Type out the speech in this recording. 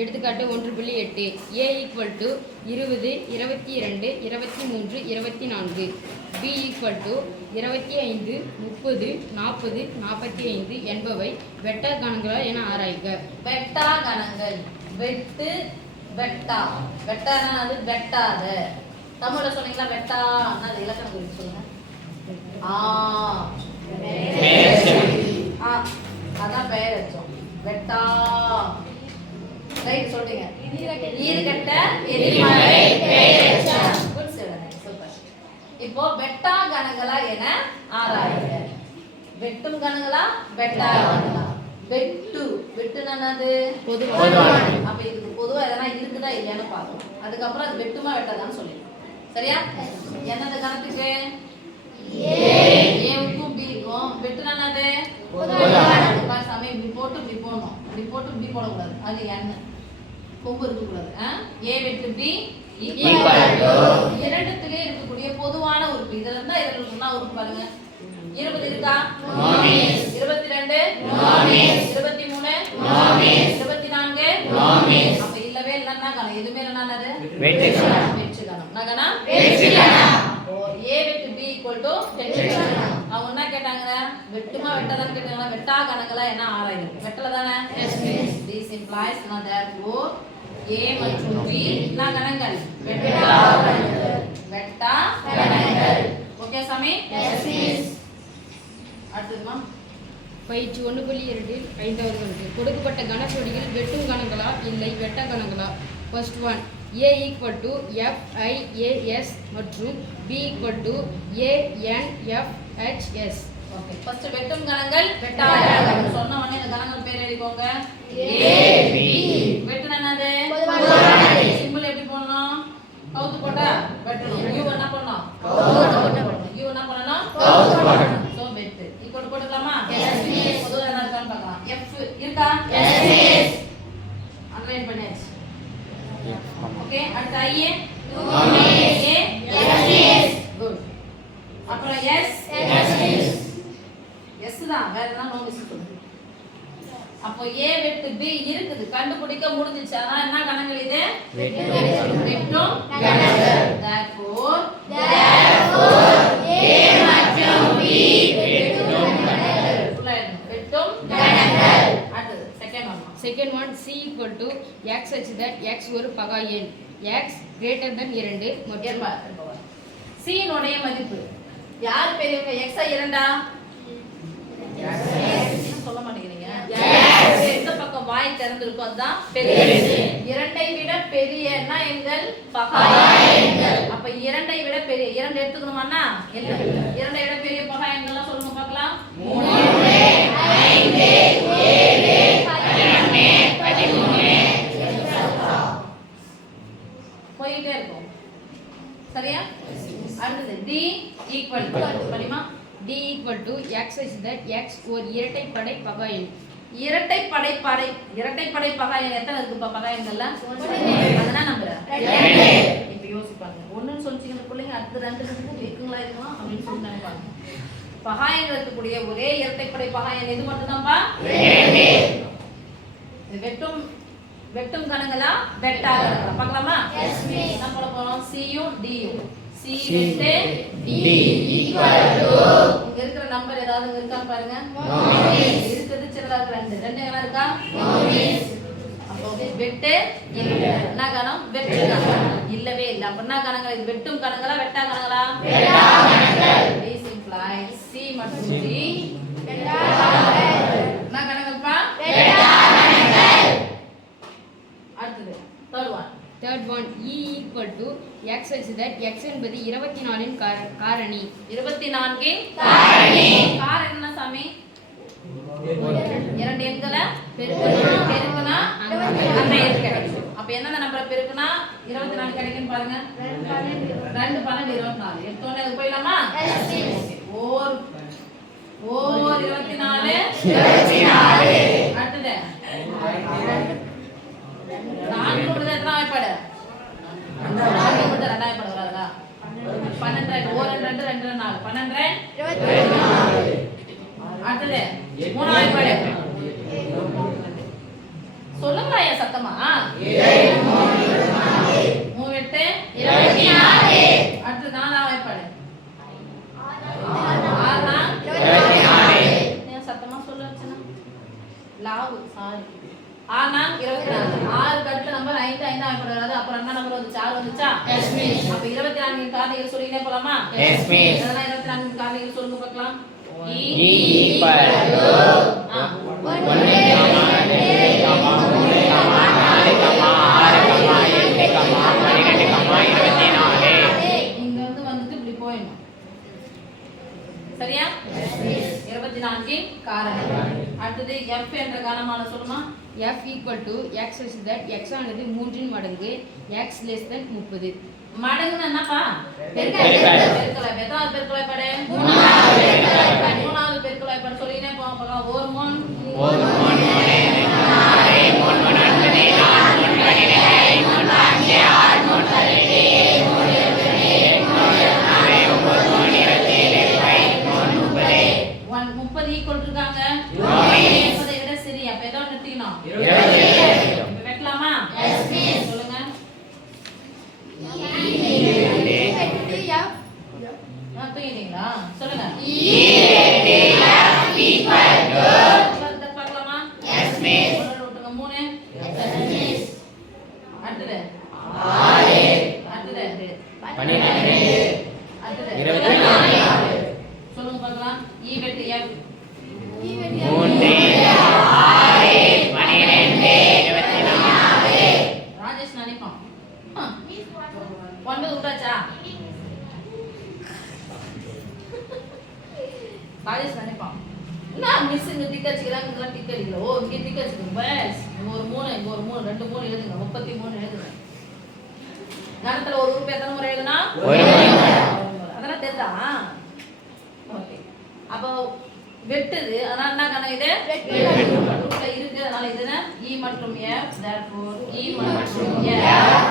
எடுத்துக்காட்டு 1.8 a = 20, 22, 23, 24. b = 25, 30, 40, 45 என்பவை வெட்டா கணங்களா என ஆராய்க. வெட்டா கணங்கள். வெட்டு, வெட்டா. வெட்டானா அது வெட்டாத. தமிழ்ல சொன்னீங்களா வெட்டா? அது இலக்கணம் குறித்து சொல்லுங்க. அதான் பெயர் வச்சோம். வெட்டா. ரைட் சொல்றீங்க. ஈர்கட்ட எதிர்மறை பெயரெச்சம். Good student. சூப்பர். இப்போ வெட்டா கணங்களா என ஆராய்க. வெட்டும் கணங்களா வெட்டா கணங்களா? வெட்டு. வெட்டுனா என்னது? பொதுவான. அப்ப இதுக்கு பொதுவா எதனா இருக்குதா இல்லையான்னு பார்க்கணும். அதுக்கப்புறம் அது வெட்டுமா வெட்டாதான்னு சொல்லிடணும். சரியா? என்னது கணத்துக்கு? ஏவுக்கும் பிக்கும் வெட்டுனா என்னது? பொதுவான. சாமி இப்படி போட்டு இப்படி போடணும். இப்படி போட்டு இப்படி போடக்கூடாது. அது என்ன? கொம்பு இருக்கக்கூடாது. ஏ வெட்டு பி இரண்டுத்திலே இருக்கக்கூடிய பொதுவான உறுப்பு. இதுல இருந்தா இதுல சொன்னா உறுப்பு பாருங்க. 20 இருக்கா? 22, 23, 24. அப்ப இல்லவே இல்லன்னா கணம். எதுமே இல்லன்னாது வெட்டு கணம். நகனா வெட்டு கணம். அப்போ a வெட்டு b = வெட்டு கணம். அவங்க என்ன கேட்டாங்க? வெட்டுமா வெட்டாதான்னு கேட்டாங்களா? வெட்டா கணங்களா என்ன ஆராய்வு? வெட்டல தானே? Yes miss. This implies not therefore a மற்றும் b என்ன கணங்கள்? வெட்டா கணங்கள். வெட்டா கணங்கள். ஓகே சாமி? Yes miss. அடுத்துமா பயிற்சி 1.2 5வது கணக்கு. கொடுக்கப்பட்ட கணப்பொடிகள் வெட்டும் கணங்களா இல்லை வெட்டா கணங்களா? ஃபர்ஸ்ட் ஒன், a = FIAS மற்றும் b = ANFHS. ஓகே. ஃபர்ஸ்ட் வெட்டும் கணங்கள் வெட்டா கணங்கள் சொன்ன உடனே இந்த கணங்கள் பேர் எழுதிக்கோங்க. a b. வெட்டுனா என்னது? பொதுவானது. சிம்பிள் எப்படி போடணும்? கவுத்து போட்டா வெட்டணும். u என்ன பண்ணனும்? கவுத்து போடணும். u என்ன பண்ணனும்? கவுத்து போடணும். சோ வெட்டு. ஈக்குவல் போட்டுக்கலாமா? Yes miss. பொதுவா என்ன இருக்கான்னு பார்க்கலாம். f இருக்கா? Yes miss. அண்டர்லைன் பண்ணியாச்சு. ஓகே. அடுத்து i a yes miss. Good. அப்புறம் s எஸ் மிஸ். s தான். வேற என்ன நோ மிஸ் பண்ணுங்க. அப்போ a வெட்டு b இருக்குது. கண்டுபிடிக்க முடிஞ்சிச்சு. அதான் என்ன கணங்கள் இது? வெட்டும் கணங்கள். therefore a மற்றும் b வெட்டும் கணங்கள். வெட்டும் கணங்கள். அடுத்து second one c = x such that x ஒரு பகா எண் x greater than 2 மற்றும் c னுடைய மதிப்பு யார் பெரியவங்க? x ஆ 2 ஆ? சொல்ல மாட்டேங்கிறீங்க. எந்த பக்கம் வாய் திறந்திருக்கோ அதுதான் பெரியது. 2ஐ விட பெரியனா எண்கள் பகா எண்கள். அப்ப 2ஐ விட பெரிய 2 எடுத்துக்கணுமானா? இல்ல. 2ஐ விட பெரிய பகா எண்கள்லாம் சொல்லுங்க பார்க்கலாம். 3, 5, 7, 11, 13. போயிட்டே இருக்கும். சரியா? அடுத்து d = படிமா. d = x such that x ஒரு இரட்டைப்படை பகா எண். இரட்டைப்படை பகா எண் எத்தனை இருக்குப்பா? பகா எண்கள்ல அதெல்லாம் நம்புற 2. இப்ப யோசிப்பாங்க. 1ன்னு சொல்லிச்சீங்க பிள்ளைங்க. அடுத்து 2 இருக்குங்களா இருக்கலாம் அப்படின்னு சொல்லி நினைப்பாங்க. பகா எண் இருக்கக்கூடிய ஒரே இரட்டைப்படை பகா எண் எது மட்டும்தான்ப்பா? 2. வெட்டும் வெட்டும் கணங்களா வெட்டா கணங்களா பார்க்கலாமா? Yes miss. என்ன போட போறோம்? c யும் d யும். c வெட்டு d = இங்க இருக்கிற நம்பர் ஏதாவது இருக்கான்னு பாருங்க. இருக்குது. சின்னதா இருக்கு. 2 எங்க இருக்கா? அப்போ வெட்டு இல்ல. என்ன கணம்? வெட்டு கணம் இல்லவே இல்ல. அப்ப என்ன கணங்கள்? இது வெட்டும் கணங்களா வெட்டா கணங்களா? வெட்டா கணங்கள். this implies c மற்றும் d வெட்டா கணங்கள். என்ன கணங்கள்ப்பா? வெட்டா கணங்கள். அடுத்து third one e = x such that x என்பது 24 இன் காரணி. 24 இன் காரணி. காரணம் என்ன சாமி? 2 எண்களை பெருக்குனா அந்த எண் கிடைக்கும். அப்ப என்னென்ன நம்பரை பெருக்குனா 24 கிடைக்குன்னு பாருங்க. 2 12 24. எடுத்தோனே அது போயிடலாமா? ஓர் 24 அடுத்தது 4 கொடுத்தா எத்தனை வாய்ப்பாடு? 4 கொடுத்தா 2 வாய்ப்பாடு வராதா? 12 1 2 2 4 12 24. அடுத்தது 3 வாய்ப்பாடு சொல்லுங்க ஐயா. சத்தமா 3 8 24. அடுத்து 4ஆம் வாய்ப்பாடு 6 24. ஏன் சத்தமா சொல்ல வச்சனா லாவு சாரி 6 24. 6 அடுத்த நம்பர் 5 5ஆம் வாய்ப்பாடு வராது. அப்புறம் என்ன நம்பர் வந்துச்சு 6 வந்துச்சா? Yes miss. அப்ப 24 இன் காரணிகள் சொல்லினே போலாமா? Yes miss. அதனால 24 இன் காரணிகள் சொல்லுங்க பார்க்கலாம். E equal to 1 2 3 4 5 6 8 12 இங்க வந்துட்டு இப்படி போயிடும். சரியா? 24 இன் காரணம். அடுத்து f என்ற காரணமான சொல்லுமா? f equal to x such that x ஆனது 3 மடங்கு x less than 30. மடங்குன்னா என்னப்பா? பெருக்கல். எத்தனாவது பெருக்கல் வாய்ப்பாடு? மூணாவது பெருக்கல் வாய்ப்பாடு சொல்லினே போலாம். ஒரு மூணு ஈக்குவல் இருக்காங்க. 30 விட சரி. அப்ப ஏதோ நிறுத்திக்கணும். வெட்டலாமா? சொல்லுங்க. தூங்கிட்டீங்களா? சொல்லுங்க. பார்க்கலாமா? விட்டுங்க. 3 அடுத்தது 24. சொல்லுங்க பார்க்கலாம். ஈ வெட்டு எஃப் 3 6 12 24. ராஜேஷ் நினைப்பான் 9 விட்டாச்சா? ராஜேஷ் நினைப்பான் என்ன மிஸ் இங்க டிக் அடிக்கிறாங்க, இங்க டிக் அடிக்கல. ஓ இங்க டிக் அடிச்சுங்க பஸ். இங்க ஒரு 3 இங்க ஒரு 3 2 3 எழுதுங்க. 33 எழுதுங்க. கணத்துல ஒரு உறுப்பு எத்தனை முறை எழுதுனா? ஒரு முறை. அதெல்லாம் தெரியுதா? ஓகே. அப்போ வெட்டுது. அதனால என்ன கணம் இது? வெட்டு. ரூட்ல இருக்கு. அதனால இதுனா E மற்றும் F. therefore E மற்றும் F